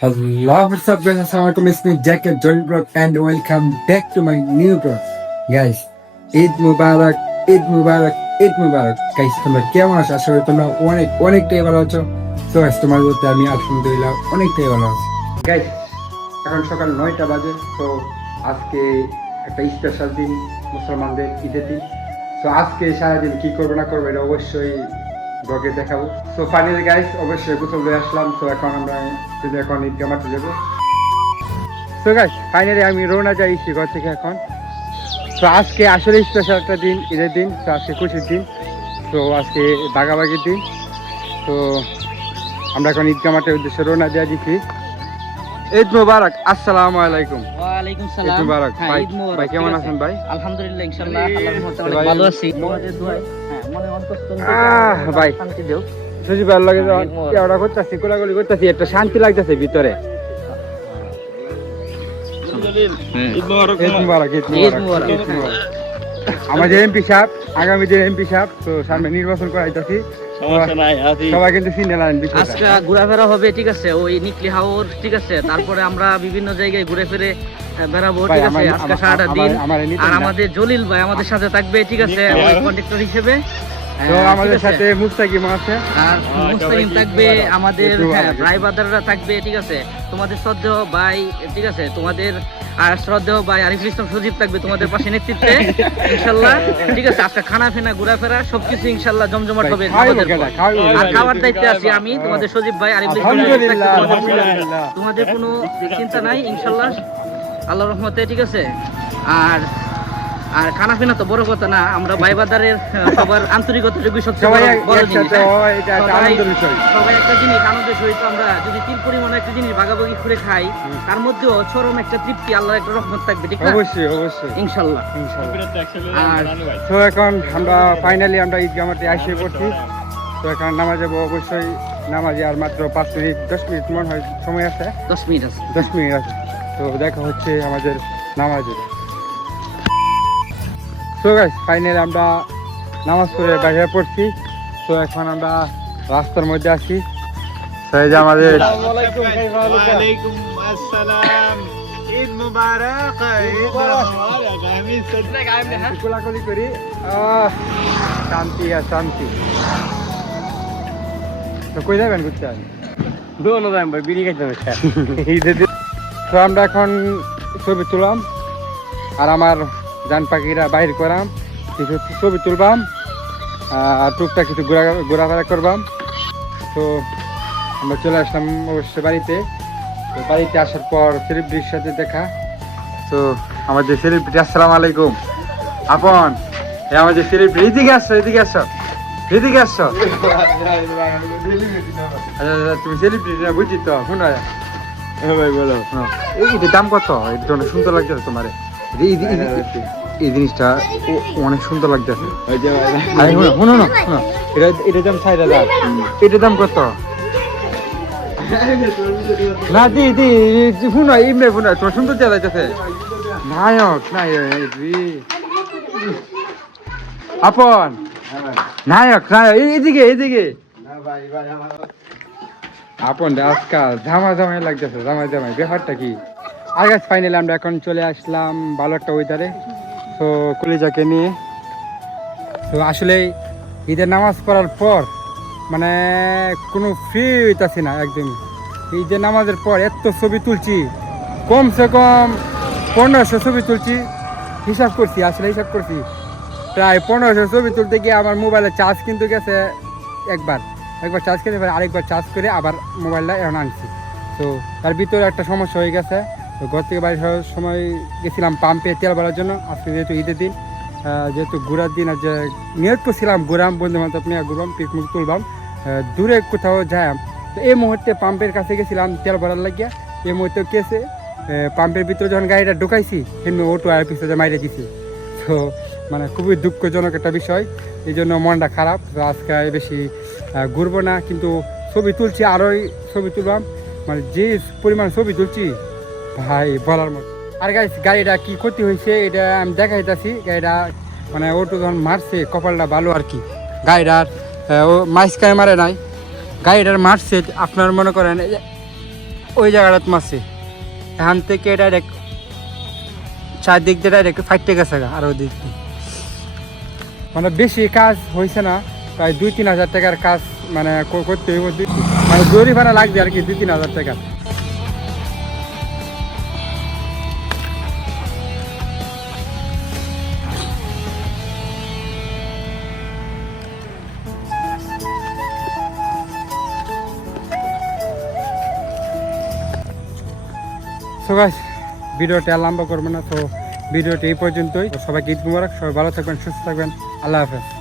Hello, what's up guys? Assalamualaikum. It's me Jack and Johnny Brock and welcome back to my new vlog. Guys, Eid Mubarak, Eid Mubarak, Eid Mubarak. Guys, তোমরা কেমন আছো? আশা করি তোমরা অনেকটাই ভালো আছো। So guys, তোমাদের মধ্যে আমি আলহামদুলিল্লাহ অনেকটাই ভালো আছি। Guys, এখন সকাল 9টা বাজে। তো আজকে একটা স্পেশাল দিন মুসলমানদের ঈদের দিন। তো আজকে সারাদিন কি করবো না করবো এটা অবশ্যই ব্লগে দেখাবো। সো ফাইনালি গাইস অবশ্যই গোসল হয়ে আসলাম। তো এখন আমরা এখন ঈদগাহ মাঠে যাবো। সো গাইস ফাইনালি আমি রওনা যাই ঘর থেকে এখন। তো আজকে আসলে স্পেশাল একটা দিন, ঈদের দিন। তো আজকে খুশির দিন। তো আজকে ভাগাভাগির দিন। তো আমরা এখন ঈদগাহ মাঠের উদ্দেশ্যে রওনা দিয়ে দিচ্ছি। ঈদ মুবারক, আসসালামু আলাইকুম। ওয়ালাইকুম সালাম। ঈদ মুবারক ভাই। ঈদ মুবারক। ভাই কেমন আছেন ভাই? আলহামদুলিল্লাহ ইনশাআল্লাহ আল্লাহর রহমতে অনেক ভালো আছি। তোমাদের দোয়ায় মনে অন্তস্থ ভাই শান্তি দেও। সুজি ভালো লাগে ওটা করতেছি, কোলাগুলি করতেছি, একটা শান্তি লাগতেছে ভিতরে। ঈদ মুবারক, ঈদ মুবারক, ঈদ মুবারক, ঈদ মুবারক। আমাদের এমপি সাহেব, আগামী দিন এমপি সাহেব, তো সামনে নির্বাচন করাইতেছি। সবাই কিন্তু চিনে নেন বিষয়টা। আজকে ঘোরাফেরা হবে, ঠিক আছে, ওই নিকলি হাওর, ঠিক আছে, তারপরে আমরা বিভিন্ন জায়গায় ঘুরে ফিরে বেড়াবো, ঠিক আছে, আজকে সারাটা দিন। আর আমাদের জলিল ভাই আমাদের সাথে থাকবে, ঠিক আছে, ওই কন্ডাক্টর হিসেবে। তো আমাদের সাথে মুস্তাকিম আছে, আর মুস্তাকিম থাকবে, আমাদের ভাই বাদাররা থাকবে, ঠিক আছে, তোমাদের শ্রদ্ধেয় ভাই, ঠিক আছে, তোমাদের আর শ্রদ্ধেয় ভাই আরিফুল ইসলাম সজীব থাকবে তোমাদের পাশে নেতৃত্বে ইনশাআল্লাহ, ঠিক আছে। আজকে খানা ফেনা ঘোরাফেরা সবকিছু ইনশাআল্লাহ জমজমাট হবে। আর খাওয়ার দায়িত্বে আছি আমি, তোমাদের সজীব ভাই আরিফুল ইসলাম সজীব থাকবে, তোমাদের কোনো চিন্তা নাই ইনশাআল্লাহ আল্লাহর রহমতে, ঠিক আছে। আর আর খানা পিনা তো বড় কথা না, আমরা ভাইবাদারের সবার আন্তরিকতাটুকুই সবচেয়ে বড় জিনিস। সবাই একটা জিনিস আনন্দের সহিত আমরা যদি তিল পরিমাণে একটা জিনিস ভাগাভাগি করে খাই, তার মধ্যেও চরম একটা তৃপ্তি, আল্লাহর একটা রহমত থাকবে, ঠিক না? অবশ্যই অবশ্যই ইনশাআল্লাহ। আর তো এখন আমরা ফাইনালি আমরা ঈদগাহ মাঠে এসে পড়ছি। তো এখন নামাজ যাবো, অবশ্যই নামাজে আর মাত্র 5 মিনিট 10 মিনিট মনে হয় সময় আছে। 10 মিনিট আছে, 10 মিনিট আছে। তো দেখা হচ্ছে আমাদের নামাজে। তো গাইস ফাইনালি আমরা নামাজ পড়ে বাইরে পড়ছি। তো এখন আমরা রাস্তার মধ্যে আছি। তো এই যে আমাদের ওয়ালাইকুম আসসালাম, ঈদ মুবারক, ঈদ মুবারক। আমি কোলাকুলি করি, শান্তি আর শান্তি। তো কই যাবেন ঘুরতে? দোনো দাম ভাই, বিড়ি খাইতে হবে। তো আমরা এখন ছবি তুললাম, আর আমার জান পাখিরা বাইর করাম, কিছু ছবি তুলবাম, আর টুকটাক কিছু ঘোরাফেরা করবাম। তো আমরা চলে আসলাম অবশ্যই বাড়িতে। তো বাড়িতে আসার পর সেলিব্রিটির সাথে দেখা। তো আমাদের সেলিব্রিটি, আসসালামু আলাইকুম আপন। আমাদের সেলিব্রিটি, এদিকে আসছো, এদিকে আসছো, এদিকে আসছো। আচ্ছা তুমি সেলিব্রিটি না, বুঝছি তো। শোনো ভাই, বলো এটার দাম কত? এটা অনেক সুন্দর লাগছে তোমার এই জিনিসটা, অনেক সুন্দর লাগতেছে। শোনো না, এটার দাম 4,000। এটার দাম কত? না দি শুনো, এমনি শুনো, তোমার সুন্দর দেওয়া যাইতেছে। নায়ক আপন, নায়ক এদিকে এদিকে আপন আজকাল জামাই লাগতেছে, জামাই ব্যাপারটা কি? আর গাছ ফাইনালি আমরা এখন চলে আসলাম ভালো একটা ওয়েদারে। তো কলিজাকে নিয়ে। তো আসলে ঈদের নামাজ পড়ার পর মানে কোনো ফ্রি হইতাছি না একদম। ঈদের নামাজের পর এত ছবি তুলছি, কমসে কম 1500 ছবি তুলছি। হিসাব করছি প্রায় 1500 ছবি তুলতে গিয়ে আমার মোবাইলের চার্জ কিন্তু গেছে একবার চার্জ করে, আরেকবার চার্জ করে আবার মোবাইলটা এখন আনছি। তো তার ভিতরে একটা সমস্যা হয়ে গেছে। তো ঘর থেকে বাইরে হওয়ার সময় গেছিলাম পাম্পে তেল ভরার জন্য। আজকে যেহেতু ঈদের দিন, যেহেতু ঘোরার দিন, আর যে নিয়ত করছিলাম ঘুরাম, বন্ধু বান্ধব নিয়ে ঘুরবাম, পিকনিক তুলবাম, দূরে কোথাও যাই। তো এই মুহূর্তে পাম্পের কাছে গেছিলাম তেল ভরার লাগিয়া। এই মুহূর্তে কেসে পাম্পের ভিতরে যখন গাড়িটা ঢুকাইছি, সেমনি অটো আর পিছনে মাইরে দিছি। তো মানে খুবই দুঃখজনক একটা বিষয়, এই জন্য মনটা খারাপ। তো আজকে বেশি ঘুরবো না, কিন্তু ছবি তুলছি, আরোই ছবি তুলবাম। মানে যে পরিমাণ ছবি তুলছি ভাই বলার মতো। আর গাড়িটা কি ক্ষতি হয়েছে এটা আমি দেখাইতেছি। গাড়িটা মানে অটো যখন মারছে, কপালটা ভালো আর কি। গাড়িটার ও মাইসকায় মারে নাই, গাড়িটার মারছে আপনার মনে করেন ওই জায়গাটা মারছে এখান থেকে ডাইরেক্ট চারদিক দিয়ে ডাইরেক্ট ফাইটে গেছে আর ওই দিক দিয়ে মানে বেশি কাজ হয়েছে না, প্রায় 2-3 হাজার টাকার কাজ মানে করতে হইব, মানে দড়ি ভাড়া লাগবে আর কি 2-3 হাজার টাকা। সো গাইস ভিডিওটা আর লম্বা করবো না, তো ভিডিওটা এই পর্যন্তই। সবাইকে ঈদ মুবারক, সবাই ভালো থাকবেন, সুস্থ থাকবেন, আল্লাহ হাফেজ।